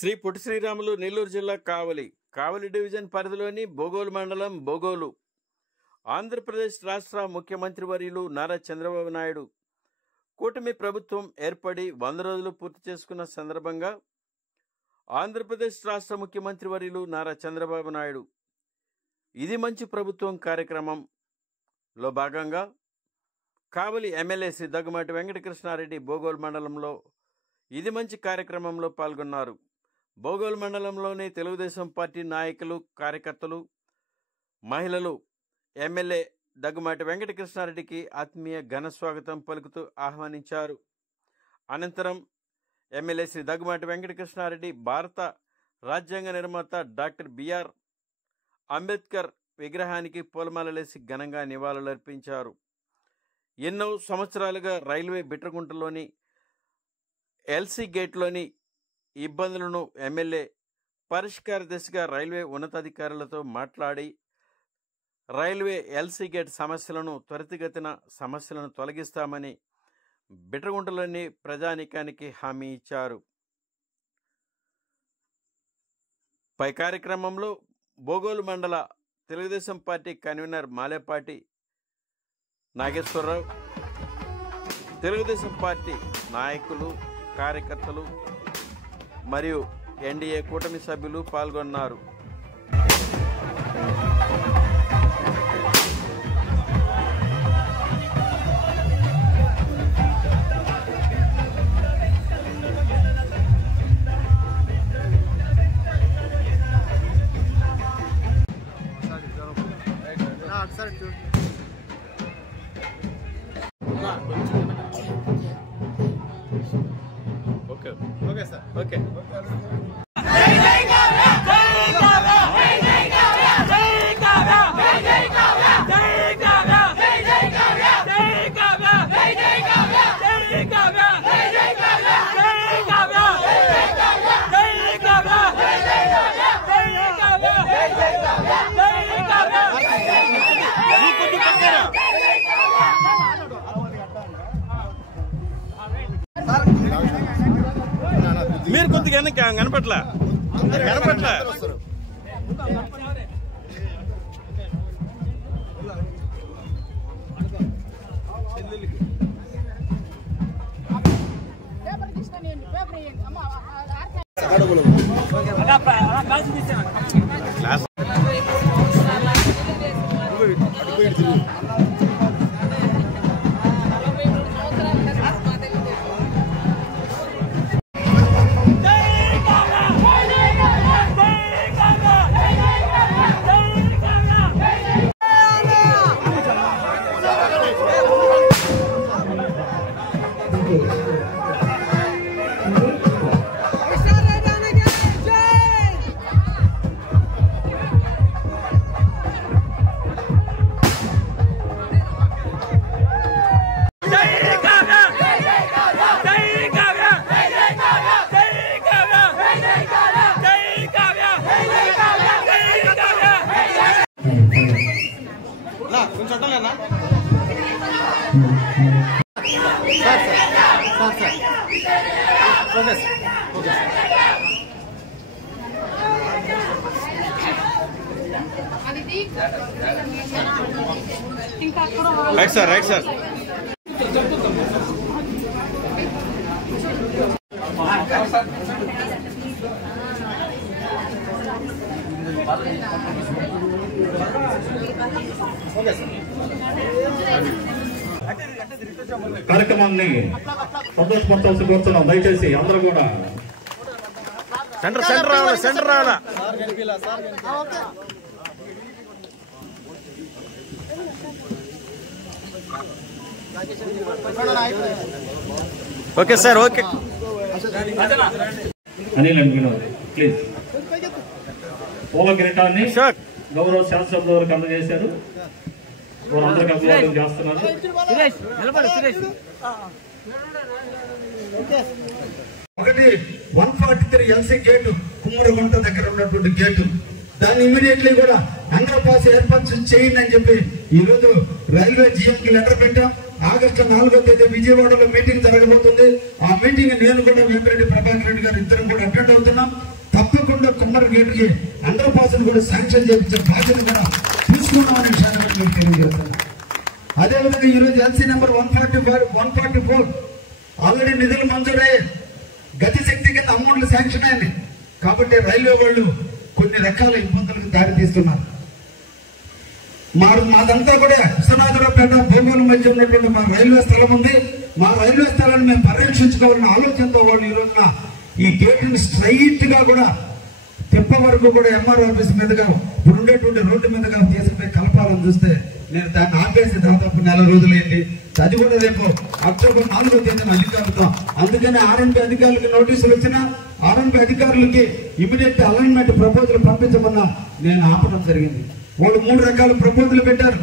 శ్రీ పొట్టి శ్రీరాములు నెల్లూరు జిల్లా కావలి డివిజన్ పరిధిలోని బోగోలు మండలం బోగోలు ఆంధ్రప్రదేశ్ రాష్ట్ర ముఖ్యమంత్రి వర్యులు నారా చంద్రబాబు నాయుడు కూటమి ప్రభుత్వం ఏర్పడి 100 రోజులు పూర్తి చేసుకున్న సందర్భంగా ఆంధ్రప్రదేశ్ రాష్ట్ర ముఖ్యమంత్రి వర్యులు నారా చంద్రబాబు నాయుడు ఇది మంచి ప్రభుత్వం కార్యక్రమంలో భాగంగా కావలి ఎమ్మెల్యే శ్రీ దగ్గుమాటి వెంకటకృష్ణారెడ్డి బోగోలు మండలంలో ఇది మంచి కార్యక్రమంలో పాల్గొన్నారు. బోగోలు మండలంలోని తెలుగుదేశం పార్టీ నాయకులు, కార్యకర్తలు, మహిళలు ఎమ్మెల్యే దగ్గుమాటి వెంకటకృష్ణారెడ్డికి ఆత్మీయ ఘన స్వాగతం పలుకుతూ ఆహ్వానించారు. అనంతరం ఎమ్మెల్యే శ్రీ దగ్గుమాటి వెంకటకృష్ణారెడ్డి భారత రాజ్యాంగ నిర్మాత డాక్టర్ బిఆర్ అంబేద్కర్ విగ్రహానికి పూలమాలలేసి ఘనంగా నివాళులర్పించారు. ఎన్నో సంవత్సరాలుగా రైల్వే బిట్రగుంటలోని ఎల్సీ గేట్లోని ఇబ్బందులను ఎమ్మెల్యే పరిష్కార దిశగా రైల్వే ఉన్నతాధికారులతో మాట్లాడి రైల్వే ఎల్సీ గేట్ సమస్యలను తొలగిస్తామని బిట్రగుంటలోని ప్రజానీకానికి హామీ ఇచ్చారు. పై కార్యక్రమంలో బోగోలు మండల Telugudesam party convener Malepati Nageswararao, Telugudesam party నాయకులు, కార్యకర్తలు మరియు ఎన్డీఏ కూటమి సభ్యులు పాల్గొన్నారు. Okay sir, okay. మీరు కొద్దిగా కనపట్ల రైట్ సార్ కార్యక్రమాన్ని సంతోషపరచాల్సి కోరుతున్నాం. దయచేసి అందరూ కూడా సెంటర్ రావాలా. Okay sir, okay. Anil and Vinod please. పూల కిరీటాన్ని గౌరవ శాసనసభ్యుల వరకు అందజేశారు. వారందరికీ అభివాదం చేస్తున్నారు. ఒకటి 143 ఎల్సీ గేటు కుమ్మరగుంట దగ్గర ఉన్నటువంటి గేటు, దాన్ని ఇమీడియట్లీ కూడా అండర్ పాస్ ఏర్పాటు చేయండి అని చెప్పి ఈ రోజు రైల్వే జీఎంకి లెటర్ పెట్టాం. ఆగస్టు 4వ తేదీ విజయవాడలో మీటింగ్ జరగబోతుంది. ఆ మీటింగ్ నేను కూడా వేమిరెడ్డి ప్రభాకర్ రెడ్డి గారు ఇద్దరం కూడా అటెండ్ అవుతున్నాం. తప్పకుండా కుమ్మరి గేట్ కి అండర్ పాస్ కూడా శాంక్షన్ చేయించే బాధ్యత కూడా తీసుకున్నామనే విషయాన్ని మీకు తెలియజేస్తున్నాం. అదేవిధంగా ఈరోజు ఎల్సీ నెంబర్ 144 ఆల్రెడీ నిధులు మంజూరయ్యాయి. గతి శక్తి కింద అమౌంట్లు శాంక్షన్ అయింది. కాబట్టి రైల్వే వాళ్ళు కొన్ని రకాల ఇబ్బందులకు దారి తీస్తున్నారు. మాదంతా కూడా విశ్వనాథరావుపేట భూగోళం మధ్య ఉన్నటువంటి మా రైల్వే స్థలం ఉంది. మా రైల్వే స్థలాన్ని మేము పరిరక్షించుకోవాలన్న ఆలోచనతో వాళ్ళు ఈ రోజున ఈ గేట్ని స్ట్రైట్ గా కూడా తిప్ప వరకు కూడా ఎంఆర్ఓ ఆఫీస్ మీదుగా ఇప్పుడు ఉండేటువంటి రోడ్డు మీదుగా తీసుకుపోయి కలపాలని చూస్తే నేను దాన్ని ఆపేసి దాదాపు 4 రోజులైంది. అది కూడా రేపు అక్టోబర్ 4వ తేదీన అధికారులతో అందుకని ఆర్ఎన్బి అధికారులకి నోటీసులు వచ్చినా ఆర్ఎన్బి అధికారులకి ఇమీడియట్ అలైన్మెంట్ ప్రపోజల్ పంపించమన్నా నేను ఆపడం జరిగింది. వాళ్ళు 3 రకాల ప్రపోజల్ పెట్టారు.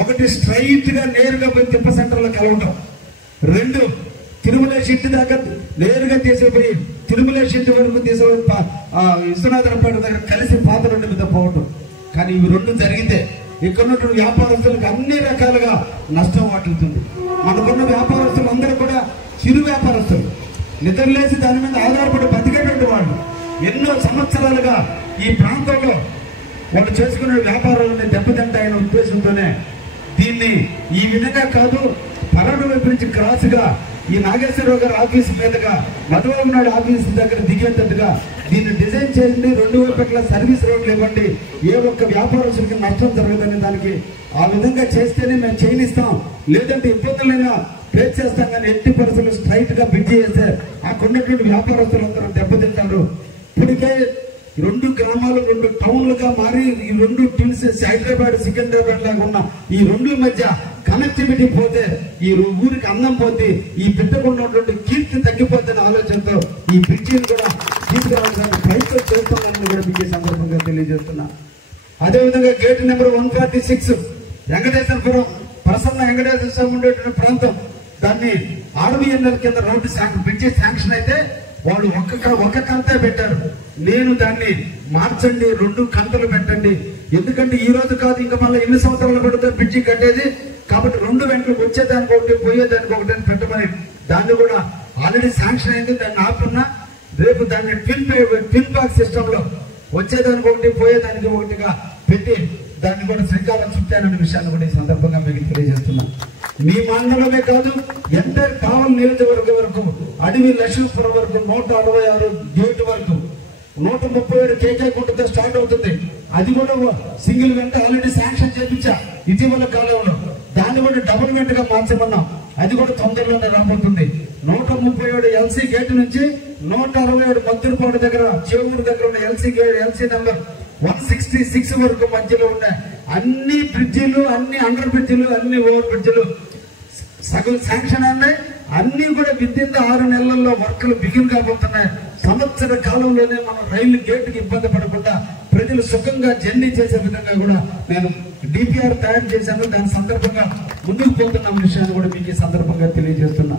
ఒకటి స్ట్రైట్ గా నేరుగా పోయి తిప్ప సెంటర్ లో కలవటం. 2 తిరుమల షిట్టి దాకా నేరుగా తీసుకుపోయి తిరుమల షిట్టి వరకు తీసుకుపోయి విశ్వనాథరావుపేట దగ్గర కలిసి పాత రోడ్డు మీద పోవటం. కానీ ఇవి 2 జరిగితే ఇక్కడ ఉన్నటువంటి వ్యాపారస్తులకు అన్ని రకాలుగా నష్టం వాటిల్తుంది. మనకున్న వ్యాపారస్తులు అందరూ కూడా చిరు వ్యాపారస్తులు, నిద్రలేసి దాని మీద ఆధారపడి బతికేటువంటి వాళ్ళు. ఎన్నో సంవత్సరాలుగా ఈ ప్రాంతంలో వాళ్ళు చేసుకునే వ్యాపారాలని దెబ్బతింటాయనే ఉద్దేశంతోనే దీన్ని ఈ విధంగా కాదు పర్యాటక వైపు నుంచి క్రాస్ గా ఈ నాగేశ్వరరావు గారి ఆఫీస్ మీదుగా మధుబాబు నాయుడు ఆఫీస్ దగ్గర దిగేటట్టుగా దీన్ని డిజైన్ చేయండి. 2 వైపుల సర్వీస్ రోడ్లు ఇవ్వండి. ఏ ఒక్క వ్యాపారస్తుడికి నష్టం జరగదని దానికి ఆ విధంగా చేస్తేనే మేము చేయనిస్తాం. లేదంటే ఇబ్బందులైనా ఫేస్ చేస్తాం. కానీ ఎట్టి పరిస్థితులు స్ట్రైట్ గా బిడ్జి చేస్తే ఆ కొన్నటువంటి వ్యాపారస్తులందరూ దెబ్బతింటారు. ఇప్పటికే 2 గ్రామాలు 2 టౌన్లుగా మారి ఈ 2 టిల్స్ హైదరాబాద్ సికింద్రాబాద్ లాగా ఉన్న ఈ 2 మధ్య కనెక్టివిటీ పోతే ఈ ఊరికి అందం పోతే ఈ బిడ్డకున్నటువంటి కీర్తి తగ్గిపోతున్న ఆలోచనతో ఈ బ్రిడ్జిని కూడా తీసుకురావడానికి ప్రయత్నం చేస్తున్నామని కూడా మీకు సందర్భంగా తెలియజేస్తున్నా. అదేవిధంగా గేట్ నెంబర్ 146 వెంకటేశ్వరపురం ప్రసన్న వెంకటేశ్వర స్వామి ఉండేటువంటి ప్రాంతం దాన్ని ఆర్వీఎన్ఎల్ కింద రోడ్డు బ్రిడ్జి శాంక్షన్ అయితే వాళ్ళు ఒక కంతే పెట్టారు. నేను దాన్ని మార్చండి 2 కంతలు పెట్టండి. ఎందుకంటే ఈ రోజు కాదు ఇంకా మళ్ళీ ఎన్ని సంవత్సరాలు పడుతుందో బ్రిడ్జి కట్టేది. కాబట్టి 2 వెంటలు వచ్చేదానికి ఒకటి పోయేదానికి ఒకటి అని పెట్టమని దాన్ని కూడా ఆల్రెడీ శాంక్షన్ అయింది. దాన్ని ఆపున్నా రేపు దాన్ని ట్విన్ బాక్స్ సిస్టమ్ లో వచ్చేదానికి ఒకటి పోయేదానికి ఒకటిగా పెట్టి దాన్ని కూడా శ్రీకారం చుట్టారనే విషయాన్ని కూడా ఈ సందర్భంగా మీకు తెలియజేస్తున్నా. మీ మండలమే కాదు ఎంత కావలి నియోజకవర్గం వరకు అడవి లక్ష్మీపురం వరకు 166 గేట్ వరకు 137 కేకే గుంటతో స్టార్ట్ అవుతుంది. అది కూడా సింగిల్ వెంట ఆల్రెడీ శాంక్షన్ చేయించా ఇటీవల కాలంలో. దాన్ని కూడా డబుల్ వెంట గా మార్చమన్నాం. అది కూడా తొందరలోనే రాబోతుంది. 137 ఎల్సీ గేట్ నుంచి 167 మద్దూరుపాడు దగ్గర చెవురు దగ్గర ఉన్న ఎల్సీ నెంబర్ 166 వరకు మధ్యలో ఉన్నాయి అన్ని బ్రిడ్జిలు, అన్ని అండర్ బ్రిడ్జిలు, అన్ని ఓవర్ బ్రిడ్జిలు సగం శాంక్షన్ అన్నాయి. అన్ని కూడా వితిన్ 6 నెలల్లో వర్కులు బిగిన్ కాబోతున్నాయి. సంవత్సర కాలంలోనే మనం రైలు గేటుకి ఇబ్బంది పడకుండా ప్రజలు సుఖంగా జర్నీ చేసే విధంగా కూడా నేను డిపిఆర్ తయారు చేశాను. దాని సందర్భంగా ముందుకు పోతున్న విషయాన్ని కూడా మీకు ఈ సందర్భంగా తెలియజేస్తున్నా.